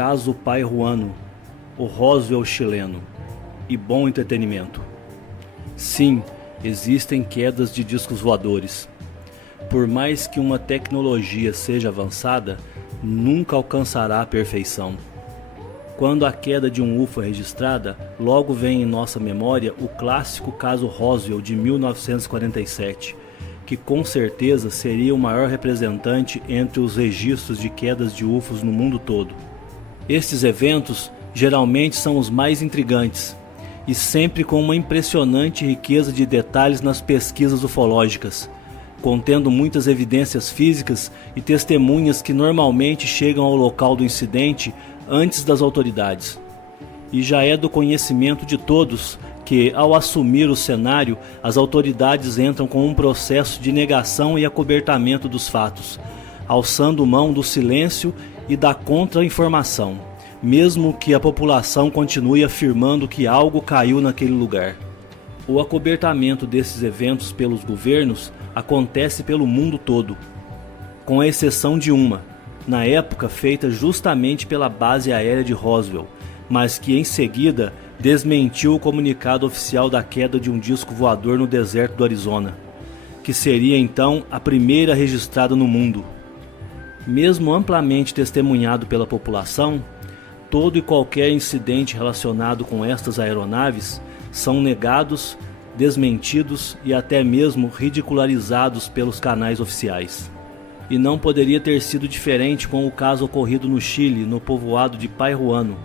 caso Pai Ruano, o Roswell chileno, e bom entretenimento. Sim, existem quedas de discos voadores. Por mais que uma tecnologia seja avançada, nunca alcançará a perfeição. Quando a queda de um UFO é registrada, logo vem em nossa memória o clássico caso Roswell de 1947, que com certeza seria o maior representante entre os registros de quedas de UFOs no mundo todo. Estes eventos geralmente são os mais intrigantes, e sempre com uma impressionante riqueza de detalhes nas pesquisas ufológicas, contendo muitas evidências físicas e testemunhas que normalmente chegam ao local do incidente antes das autoridades. E já é do conhecimento de todos que, ao assumir o cenário, as autoridades entram com um processo de negação e acobertamento dos fatos, alçando mão do silêncio e da contra-informação, mesmo que a população continue afirmando que algo caiu naquele lugar. O acobertamento desses eventos pelos governos acontece pelo mundo todo, com a exceção de uma, na época feita justamente pela base aérea de Roswell, mas que em seguida desmentiu o comunicado oficial da queda de um disco voador no deserto do Arizona, que seria então a primeira registrada no mundo. Mesmo amplamente testemunhado pela população, todo e qualquer incidente relacionado com estas aeronaves são negados, desmentidos e até mesmo ridicularizados pelos canais oficiais. E não poderia ter sido diferente com o caso ocorrido no Chile, no povoado de Pai Ruano,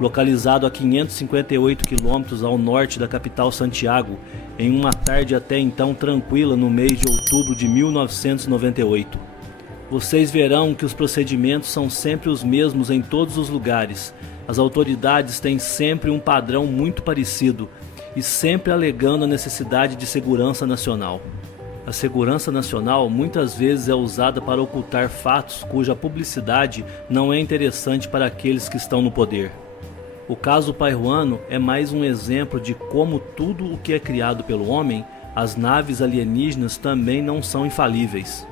localizado a 558 quilômetros ao norte da capital Santiago, em uma tarde até então tranquila no mês de outubro de 1998. Vocês verão que os procedimentos são sempre os mesmos em todos os lugares. As autoridades têm sempre um padrão muito parecido e sempre alegando a necessidade de segurança nacional. A segurança nacional muitas vezes é usada para ocultar fatos cuja publicidade não é interessante para aqueles que estão no poder. O caso Pai Ruano é mais um exemplo de como tudo o que é criado pelo homem, as naves alienígenas também não são infalíveis.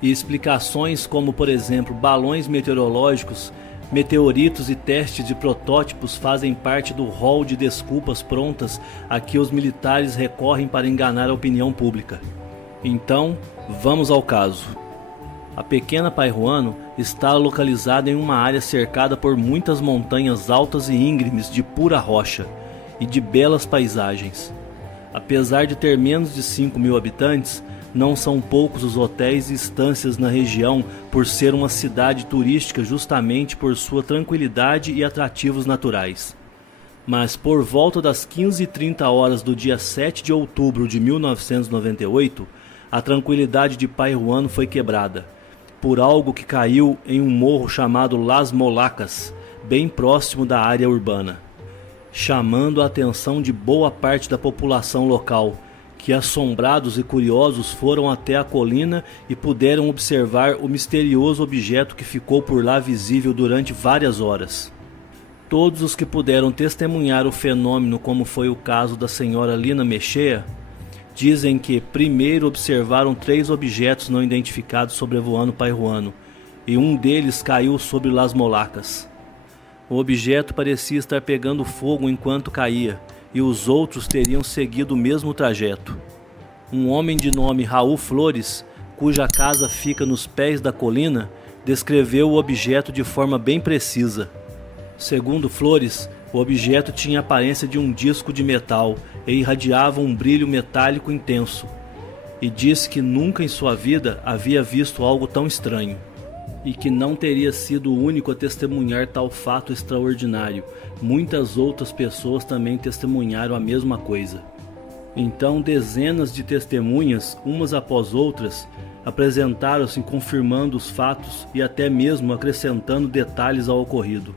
E explicações como, por exemplo, balões meteorológicos, meteoritos e testes de protótipos fazem parte do rol de desculpas prontas a que os militares recorrem para enganar a opinião pública. Então, vamos ao caso. A pequena Pai Ruano está localizada em uma área cercada por muitas montanhas altas e íngremes de pura rocha e de belas paisagens. Apesar de ter menos de 5.000 habitantes, não são poucos os hotéis e estâncias na região por ser uma cidade turística justamente por sua tranquilidade e atrativos naturais. Mas por volta das 15h30 do dia 7 de outubro de 1998, a tranquilidade de Pai Ruano foi quebrada por algo que caiu em um morro chamado Las Molacas, bem próximo da área urbana, chamando a atenção de boa parte da população local, que assombrados e curiosos foram até a colina e puderam observar o misterioso objeto que ficou por lá visível durante várias horas. Todos os que puderam testemunhar o fenômeno, como foi o caso da senhora Lina Mexea, dizem que primeiro observaram 3 objetos não identificados sobrevoando Pai Ruano, e um deles caiu sobre Las Molacas. O objeto parecia estar pegando fogo enquanto caía, e os outros teriam seguido o mesmo trajeto. Um homem de nome Raul Flores, cuja casa fica nos pés da colina, descreveu o objeto de forma bem precisa. Segundo Flores, o objeto tinha a aparência de um disco de metal e irradiava um brilho metálico intenso, e disse que nunca em sua vida havia visto algo tão estranho, e que não teria sido o único a testemunhar tal fato extraordinário. Muitas outras pessoas também testemunharam a mesma coisa. Então dezenas de testemunhas, umas após outras, apresentaram-se confirmando os fatos e até mesmo acrescentando detalhes ao ocorrido.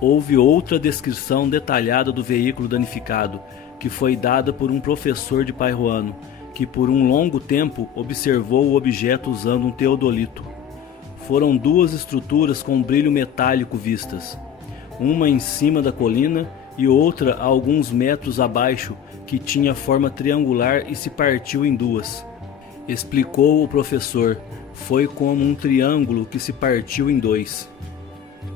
Houve outra descrição detalhada do veículo danificado, que foi dada por um professor de Pai Ruano, que por um longo tempo observou o objeto usando um teodolito. Foram 2 estruturas com brilho metálico vistas, uma em cima da colina e outra a alguns metros abaixo, que tinha forma triangular e se partiu em 2. Explicou o professor, foi como um triângulo que se partiu em 2.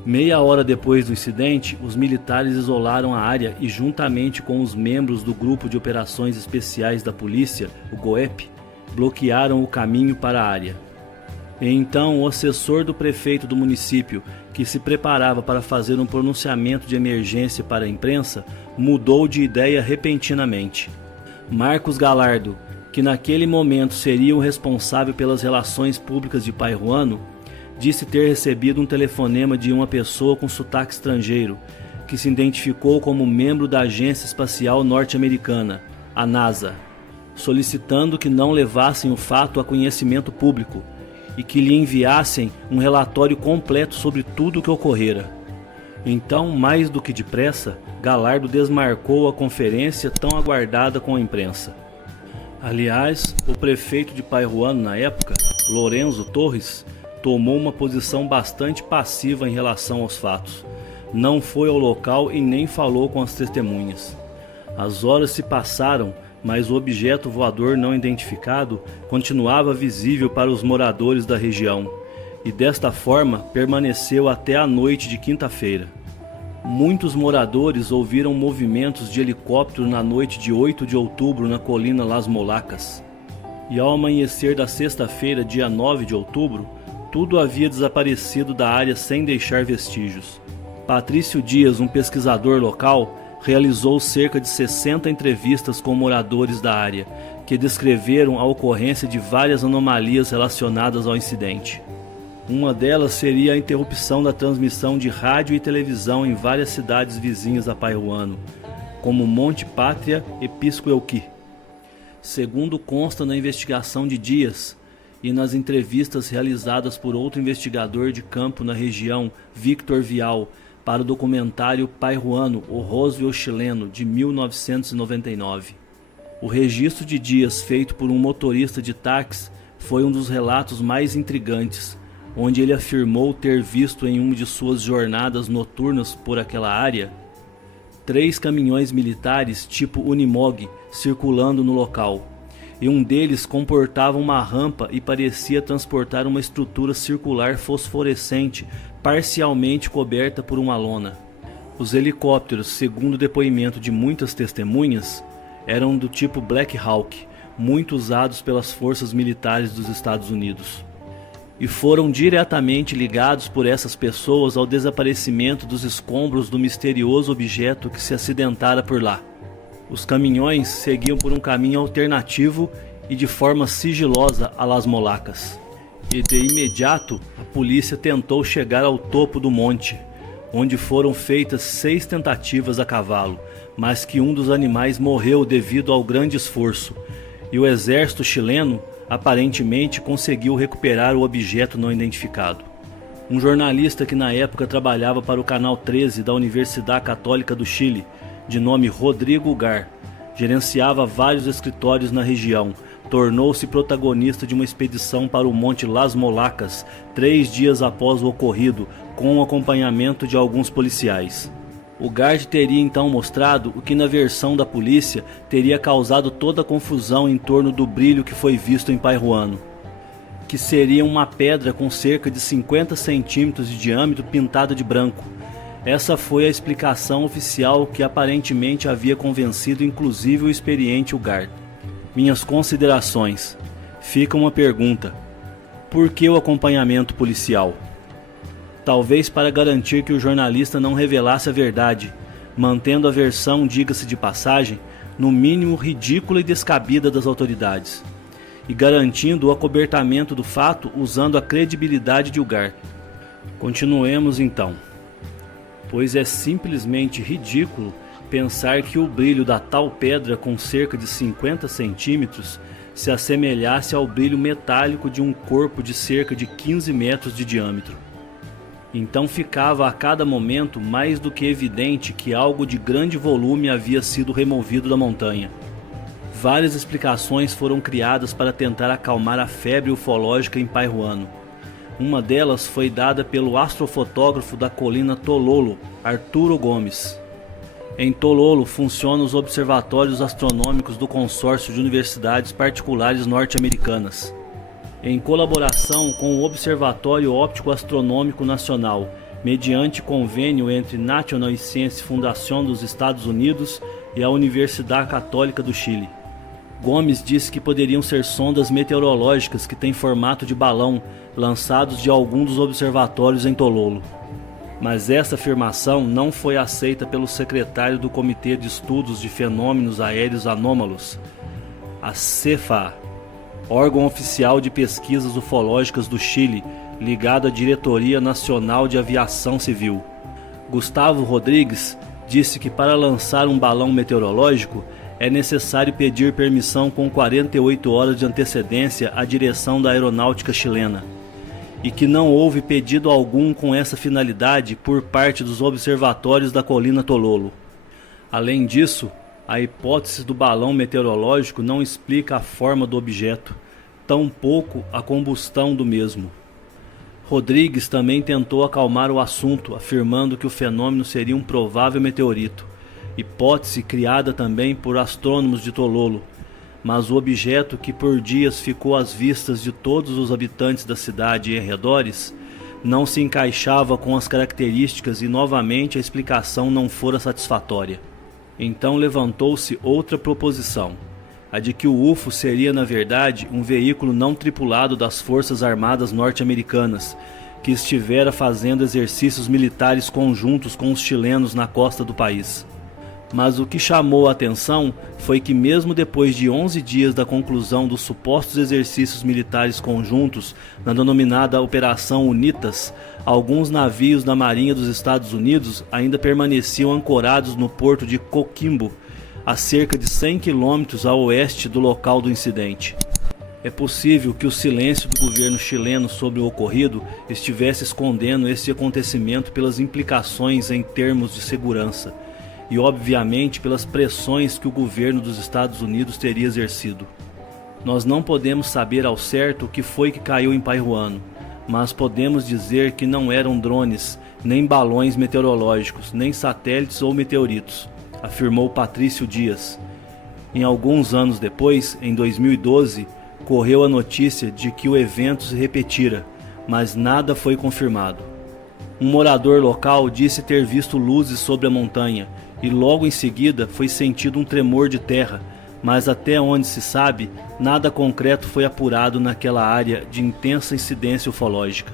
Meia hora depois do incidente, os militares isolaram a área e, juntamente com os membros do Grupo de Operações Especiais da Polícia, o GOEP, bloquearam o caminho para a área. E então, o assessor do prefeito do município, que se preparava para fazer um pronunciamento de emergência para a imprensa, mudou de ideia repentinamente. Marcos Galardo, que naquele momento seria o responsável pelas relações públicas de Pairuano, disse ter recebido um telefonema de uma pessoa com sotaque estrangeiro, que se identificou como membro da Agência Espacial Norte-Americana, a NASA, solicitando que não levassem o fato a conhecimento público e que lhe enviassem um relatório completo sobre tudo o que ocorrera. Então, mais do que depressa, Galardo desmarcou a conferência tão aguardada com a imprensa. Aliás, o prefeito de Pairuano na época, Lorenzo Torres, tomou uma posição bastante passiva em relação aos fatos. Não foi ao local e nem falou com as testemunhas. As horas se passaram, mas o objeto voador não identificado continuava visível para os moradores da região, e desta forma permaneceu até a noite de quinta-feira. Muitos moradores ouviram movimentos de helicóptero na noite de 8 de outubro na colina Las Molacas. E ao amanhecer da sexta-feira, dia 9 de outubro, tudo havia desaparecido da área sem deixar vestígios. Patrício Dias, um pesquisador local, realizou cerca de 60 entrevistas com moradores da área, que descreveram a ocorrência de várias anomalias relacionadas ao incidente. Uma delas seria a interrupção da transmissão de rádio e televisão em várias cidades vizinhas a Pairuano, como Monte Pátria e Pisco Elqui. Segundo consta na investigação de Dias e nas entrevistas realizadas por outro investigador de campo na região, Victor Vial, para o documentário Pairuano, o Roswell chileno, de 1999. O registro de Dias feito por um motorista de táxi foi um dos relatos mais intrigantes, onde ele afirmou ter visto em uma de suas jornadas noturnas por aquela área 3 caminhões militares tipo Unimog circulando no local, e um deles comportava uma rampa e parecia transportar uma estrutura circular fosforescente parcialmente coberta por uma lona. Os helicópteros, segundo o depoimento de muitas testemunhas, eram do tipo Black Hawk, muito usados pelas forças militares dos Estados Unidos, e foram diretamente ligados por essas pessoas ao desaparecimento dos escombros do misterioso objeto que se acidentara por lá. Os caminhões seguiam por um caminho alternativo e de forma sigilosa a Las Molacas. E de imediato a polícia tentou chegar ao topo do monte, onde foram feitas 6 tentativas a cavalo, mas que um dos animais morreu devido ao grande esforço, e o exército chileno aparentemente conseguiu recuperar o objeto não identificado. Um jornalista que na época trabalhava para o Canal 13 da Universidade Católica do Chile, de nome Rodrigo Gar, gerenciava vários escritórios na região, tornou-se protagonista de uma expedição para o Monte Las Molacas 3 dias após o ocorrido, com o acompanhamento de alguns policiais. O Gard teria então mostrado o que na versão da polícia teria causado toda a confusão em torno do brilho que foi visto em Pairuano, que seria uma pedra com cerca de 50 centímetros de diâmetro pintada de branco. Essa foi a explicação oficial que aparentemente havia convencido inclusive o experiente Gard. Minhas considerações. Fica uma pergunta: por que o acompanhamento policial? Talvez para garantir que o jornalista não revelasse a verdade, mantendo a versão, diga-se de passagem, no mínimo ridícula e descabida das autoridades, e garantindo o acobertamento do fato usando a credibilidade de Ugarte. Continuemos então, pois é simplesmente ridículo pensar que o brilho da tal pedra com cerca de 50 centímetros se assemelhasse ao brilho metálico de um corpo de cerca de 15 metros de diâmetro. Então ficava a cada momento mais do que evidente que algo de grande volume havia sido removido da montanha. Várias explicações foram criadas para tentar acalmar a febre ufológica em Pairuano. Uma delas foi dada pelo astrofotógrafo da colina Tololo, Arturo Gomes. Em Tololo funcionam os observatórios astronômicos do consórcio de universidades particulares norte-americanas, em colaboração com o Observatório Óptico Astronômico Nacional mediante convênio entre National Science Foundation dos Estados Unidos e a Universidade Católica do Chile. Gomes disse que poderiam ser sondas meteorológicas que têm formato de balão lançados de algum dos observatórios em Tololo. Mas essa afirmação não foi aceita pelo secretário do Comitê de Estudos de Fenômenos Aéreos Anômalos, a CEFA, órgão oficial de pesquisas ufológicas do Chile, ligado à Diretoria Nacional de Aviação Civil. Gustavo Rodrigues disse que para lançar um balão meteorológico é necessário pedir permissão com 48 horas de antecedência à direção da aeronáutica chilena, e que não houve pedido algum com essa finalidade por parte dos observatórios da colina Tololo. Além disso, a hipótese do balão meteorológico não explica a forma do objeto, tampouco a combustão do mesmo. Rodrigues também tentou acalmar o assunto, afirmando que o fenômeno seria um provável meteorito, hipótese criada também por astrônomos de Tololo, mas o objeto, que por dias ficou às vistas de todos os habitantes da cidade e arredores, não se encaixava com as características e novamente a explicação não fora satisfatória. Então levantou-se outra proposição, a de que o UFO seria na verdade um veículo não tripulado das Forças Armadas norte-americanas, que estivera fazendo exercícios militares conjuntos com os chilenos na costa do país. Mas o que chamou a atenção foi que mesmo depois de 11 dias da conclusão dos supostos exercícios militares conjuntos na denominada Operação UNITAS, alguns navios da Marinha dos Estados Unidos ainda permaneciam ancorados no porto de Coquimbo, a cerca de 100 quilômetros a oeste do local do incidente. É possível que o silêncio do governo chileno sobre o ocorrido estivesse escondendo esse acontecimento pelas implicações em termos de segurança, e obviamente pelas pressões que o governo dos Estados Unidos teria exercido. Nós não podemos saber ao certo o que foi que caiu em Pairuano, mas podemos dizer que não eram drones, nem balões meteorológicos, nem satélites ou meteoritos, afirmou Patrício Dias. Em alguns anos depois, em 2012, correu a notícia de que o evento se repetira, mas nada foi confirmado. Um morador local disse ter visto luzes sobre a montanha, e logo em seguida foi sentido um tremor de terra, mas até onde se sabe, nada concreto foi apurado naquela área de intensa incidência ufológica.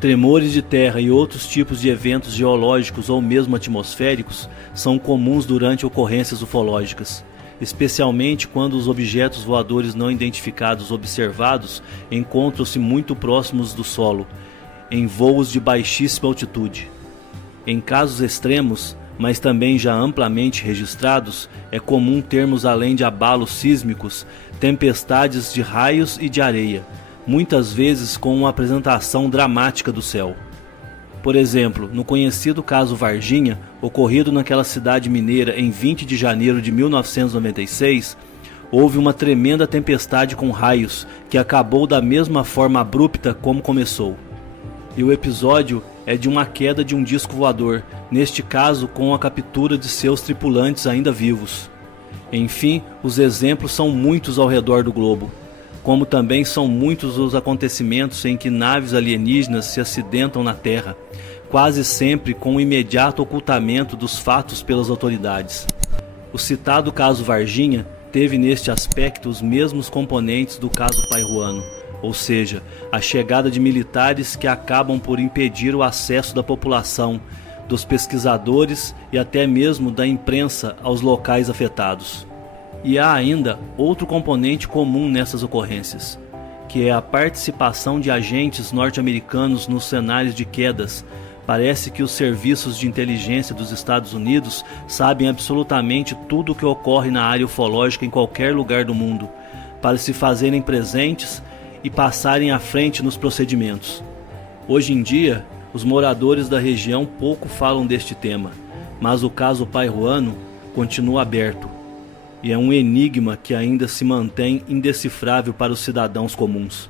Tremores de terra e outros tipos de eventos geológicos ou mesmo atmosféricos são comuns durante ocorrências ufológicas, especialmente quando os objetos voadores não identificados observados encontram-se muito próximos do solo, em voos de baixíssima altitude. Em casos extremos, mas também já amplamente registrados, é comum termos, além de abalos sísmicos, tempestades de raios e de areia, muitas vezes com uma apresentação dramática do céu. Por exemplo, no conhecido caso Varginha, ocorrido naquela cidade mineira em 20 de janeiro de 1996, houve uma tremenda tempestade com raios que acabou da mesma forma abrupta como começou. E o episódio é de uma queda de um disco voador, neste caso com a captura de seus tripulantes ainda vivos. Enfim, os exemplos são muitos ao redor do globo, como também são muitos os acontecimentos em que naves alienígenas se acidentam na Terra, quase sempre com o imediato ocultamento dos fatos pelas autoridades. O citado caso Varginha teve neste aspecto os mesmos componentes do caso Pairuano, ou seja, a chegada de militares que acabam por impedir o acesso da população, dos pesquisadores e até mesmo da imprensa aos locais afetados. E há ainda outro componente comum nessas ocorrências, que é a participação de agentes norte-americanos nos cenários de quedas. Parece que os serviços de inteligência dos Estados Unidos sabem absolutamente tudo o que ocorre na área ufológica em qualquer lugar do mundo, para se fazerem presentes e passarem à frente nos procedimentos. Hoje em dia, os moradores da região pouco falam deste tema, mas o caso Pairuano continua aberto, e é um enigma que ainda se mantém indecifrável para os cidadãos comuns.